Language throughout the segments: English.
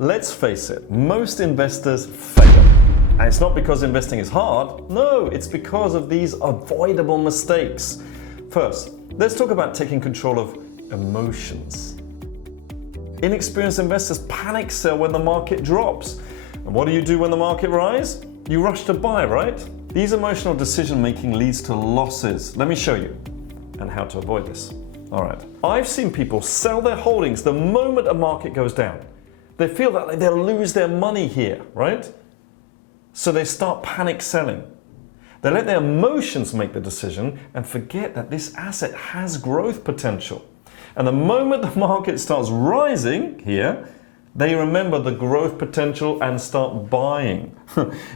Let's face it, most investors fail. And it's not because investing is hard, no, it's because of these avoidable mistakes. First, let's talk about taking control of emotions. Inexperienced investors panic sell when the market drops. And what do you do when the market rises? You rush to buy, right? These emotional decision making leads to losses. Let me show you and how to avoid this. All right. I've seen people sell their holdings the moment a market goes down. They feel that they'll lose their money here, right? So they start panic selling. They let their emotions make the decision and forget that this asset has growth potential. And the moment the market starts rising here, they remember the growth potential and start buying.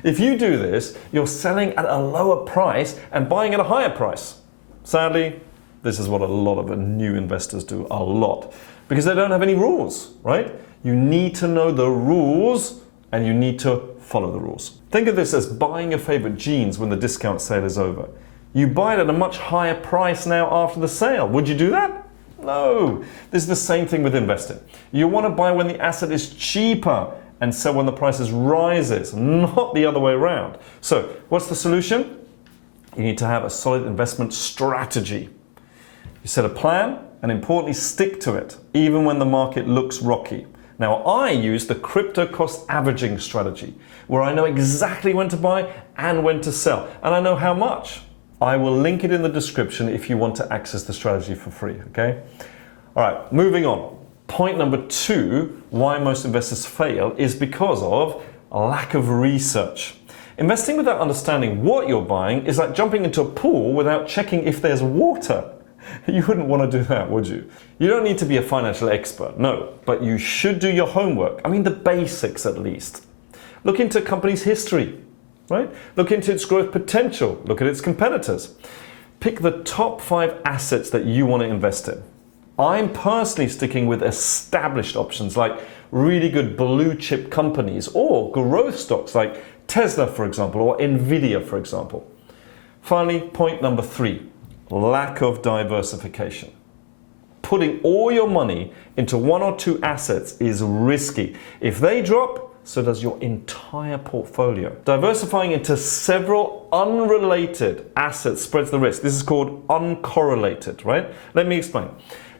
If you do this, you're selling at a lower price and buying at a higher price. Sadly, this is what a lot of new investors do, a lot, because they don't have any rules, right? You need to know the rules and you need to follow the rules. Think of this as buying your favorite jeans when the discount sale is over. You buy it at a much higher price now after the sale. Would you do that? No. This is the same thing with investing. You want to buy when the asset is cheaper and sell when the price rises, not the other way around. So what's the solution? You need to have a solid investment strategy. You set a plan and importantly stick to it, even when the market looks rocky. Now, I use the crypto cost averaging strategy, where I know exactly when to buy and when to sell, and I know how much. I will link it in the description if you want to access the strategy for free, okay? All right, moving on. Point number 2, why most investors fail, is because of a lack of research. Investing without understanding what you're buying is like jumping into a pool without checking if there's water. You wouldn't want to do that, would you? You don't need to be a financial expert, no, but you should do your homework. I mean, the basics at least. Look into a company's history, right? Look into its growth potential. Look at its competitors. Pick the top 5 assets that you want to invest in. I'm personally sticking with established options like really good blue chip companies or growth stocks like Tesla, for example, or Nvidia, for example. Finally, point number 3. Lack of diversification. Putting all your money into 1 or 2 assets is risky. If they drop, so does your entire portfolio. Diversifying into several unrelated assets spreads the risk. This is called uncorrelated, right? Let me explain.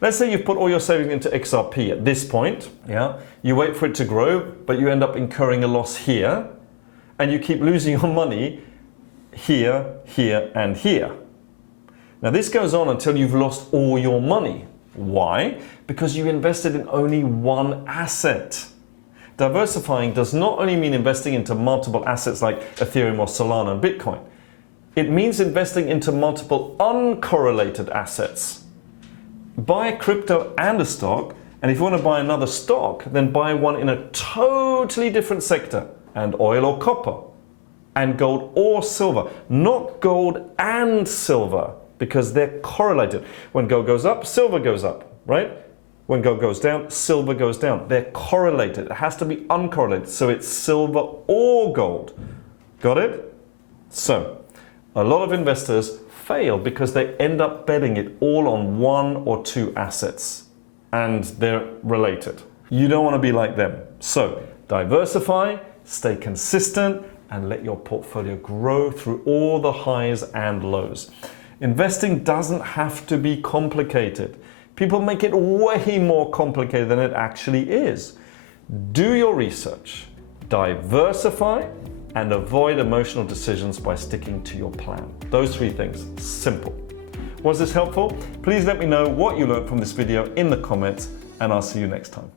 Let's say you've put all your savings into XRP at this point, yeah? You wait for it to grow, but you end up incurring a loss here, and you keep losing your money here, here, and here. Now this goes on until you've lost all your money. Why? Because you invested in only one asset. Diversifying does not only mean investing into multiple assets like Ethereum or Solana and Bitcoin. It means investing into multiple uncorrelated assets. Buy a crypto and a stock, and if you want to buy another stock, then buy one in a totally different sector, and oil or copper, and gold or silver, not gold and silver, because they're correlated. When gold goes up, silver goes up, right? When gold goes down, silver goes down. They're correlated. It has to be uncorrelated. So it's silver or gold. Got it? So a lot of investors fail because they end up betting it all on 1 or 2 assets and they're related. You don't want to be like them. So diversify, stay consistent, and let your portfolio grow through all the highs and lows. Investing doesn't have to be complicated. People make it way more complicated than it actually is. Do your research, diversify, and avoid emotional decisions by sticking to your plan. Those 3 things, simple. Was this helpful? Please let me know what you learned from this video in the comments, and I'll see you next time.